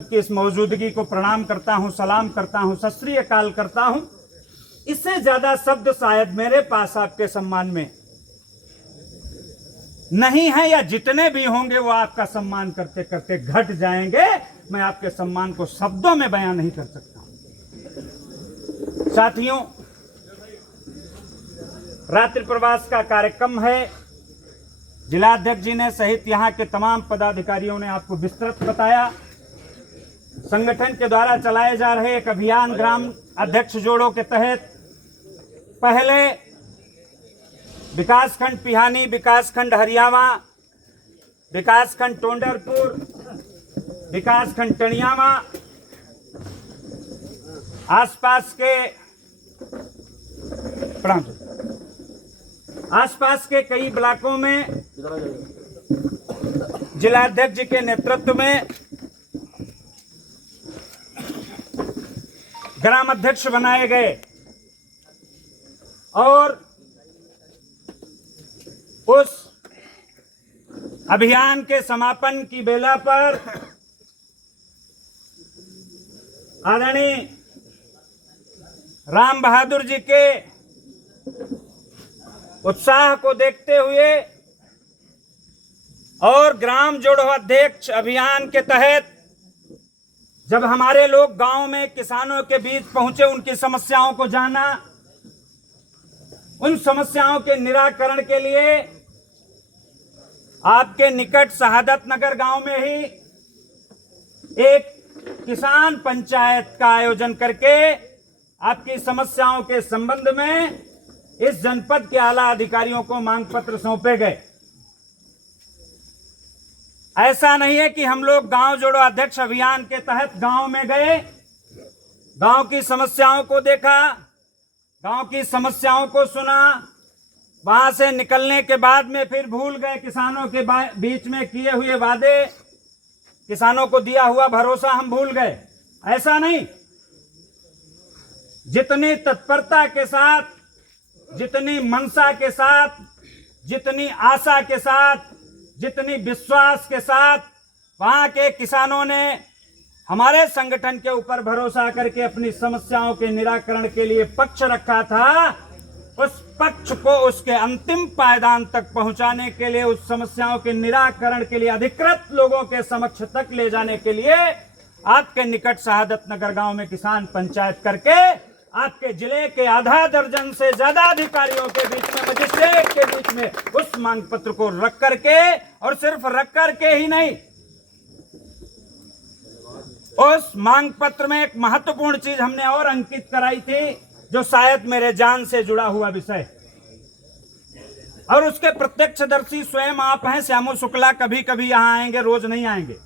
की इस मौजूदगी को प्रणाम करता हूं, सलाम करता हूं, सत श्री अकाल करता हूं। इससे ज्यादा शब्द शायद मेरे पास आपके सम्मान में नहीं है, या जितने भी होंगे वो आपका सम्मान करते करते घट जाएंगे। मैं आपके सम्मान को शब्दों में बयां नहीं कर सकता। साथियों, रात्रि प्रवास का कार्यक्रम है। जिलाध्यक्ष जी ने सहित यहाँ के तमाम पदाधिकारियों ने आपको विस्तृत बताया। संगठन के द्वारा चलाए जा रहे एक अभियान ग्राम अध्यक्ष जोड़ों के तहत पहले विकासखंड पिहानी, विकासखंड हरियावा, विकासखंड टोंडरपुर, विकासखंड टणियावा, आसपास के कई ब्लॉकों में जिलाध्यक्ष जी के नेतृत्व में ग्राम अध्यक्ष बनाए गए और उस अभियान के समापन की बेला पर आदरणीय राम बहादुर जी के उत्साह को देखते हुए और ग्राम जोड़ो अध्यक्ष अभियान के तहत जब हमारे लोग गांव में किसानों के बीच पहुंचे, उनकी समस्याओं को जाना, उन समस्याओं के निराकरण के लिए आपके निकट शहादत नगर गांव में ही एक किसान पंचायत का आयोजन करके आपकी समस्याओं के संबंध में इस जनपद के आला अधिकारियों को मांग पत्र सौंपे गए। ऐसा नहीं है कि हम लोग गांव जोड़ो अध्यक्ष अभियान के तहत गांव में गए, गांव की समस्याओं को देखा, गांव की समस्याओं को सुना, वहां से निकलने के बाद में फिर भूल गए किसानों के बीच में किए हुए वादे, किसानों को दिया हुआ भरोसा हम भूल गए। ऐसा नहीं, जितनी तत्परता के साथ, जितनी मनसा के साथ, जितनी आशा के साथ, जितनी विश्वास के साथ वहां के किसानों ने हमारे संगठन के ऊपर भरोसा करके अपनी समस्याओं के निराकरण के लिए पक्ष रखा था, उस पक्ष को उसके अंतिम पायदान तक पहुंचाने के लिए, उस समस्याओं के निराकरण के लिए, अधिकृत लोगों के समक्ष तक ले जाने के लिए आपके निकट शहादत नगर गांव में किसान पंचायत करके आपके जिले के आधा दर्जन से ज्यादा अधिकारियों के बीच में, मजिस्ट्रेट के बीच में उस मांग पत्र को रख करके, और सिर्फ रख करके ही नहीं, उस मांग पत्र में एक महत्वपूर्ण चीज हमने और अंकित कराई थी, जो शायद मेरे जान से जुड़ा हुआ विषय, और उसके प्रत्यक्षदर्शी स्वयं आप हैं। श्यामू शुक्ला कभी कभी यहां आएंगे, रोज नहीं आएंगे।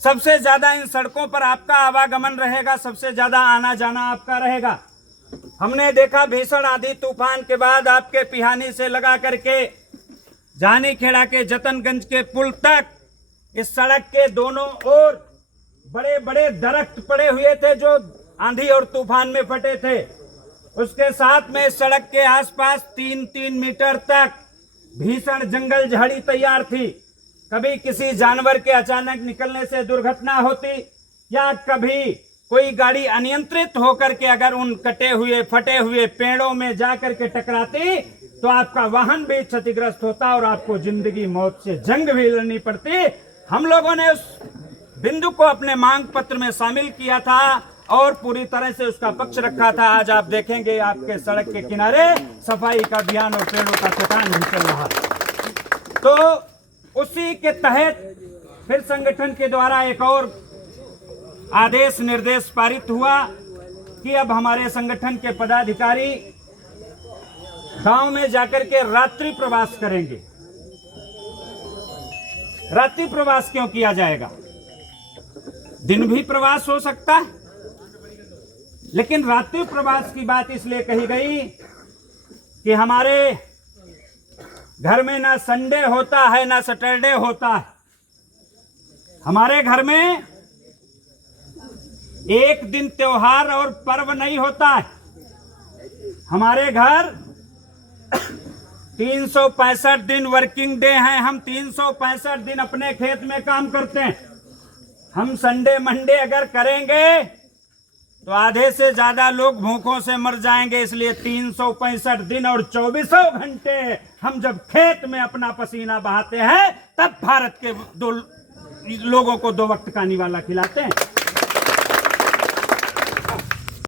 सबसे ज्यादा इन सड़कों पर आपका आवागमन रहेगा, सबसे ज्यादा आना जाना आपका रहेगा। हमने देखा भीषण आंधी तूफान के बाद आपके पिहानी से लगा करके जानी खेड़ा के जतनगंज के पुल तक इस सड़क के दोनों ओर बड़े बड़े दरख्त पड़े हुए थे जो आंधी और तूफान में फटे थे। उसके साथ में इस सड़क के आसपास 3-3 मीटर तक भीषण जंगल झाड़ी तैयार थी। कभी किसी जानवर के अचानक निकलने से दुर्घटना होती, या कभी कोई गाड़ी अनियंत्रित होकर के अगर उन कटे हुए फटे हुए पेड़ों में जाकर के टकराती तो आपका वाहन भी क्षतिग्रस्त होता और आपको जिंदगी मौत से जंग भी लड़नी पड़ती। हम लोगों ने उस बिंदु को अपने मांग पत्र में शामिल किया था और पूरी तरह से उसका पक्ष रखा था। आज आप देखेंगे आपके सड़क के किनारे सफाई का अभियान और पेड़ों का छटान भी चल रहा है। तो उसी के तहत फिर संगठन के द्वारा एक और आदेश निर्देश पारित हुआ कि अब हमारे संगठन के पदाधिकारी गांव में जाकर के रात्रि प्रवास करेंगे। रात्रि प्रवास क्यों किया जाएगा? दिन भी प्रवास हो सकता है, लेकिन रात्रि प्रवास की बात इसलिए कही गई कि हमारे घर में ना संडे होता है ना सैटरडे होता है। हमारे घर में एक दिन त्योहार और पर्व नहीं होता है। हमारे घर 365 दिन वर्किंग डे हैं। हम 365 दिन अपने खेत में काम करते हैं। हम संडे मंडे अगर करेंगे तो आधे से ज्यादा लोग भूखों से मर जाएंगे। इसलिए 365 दिन और 24 घंटे हम जब खेत में अपना पसीना बहाते हैं, तब भारत के लोगों को 2 वक्त का निवाला खिलाते हैं।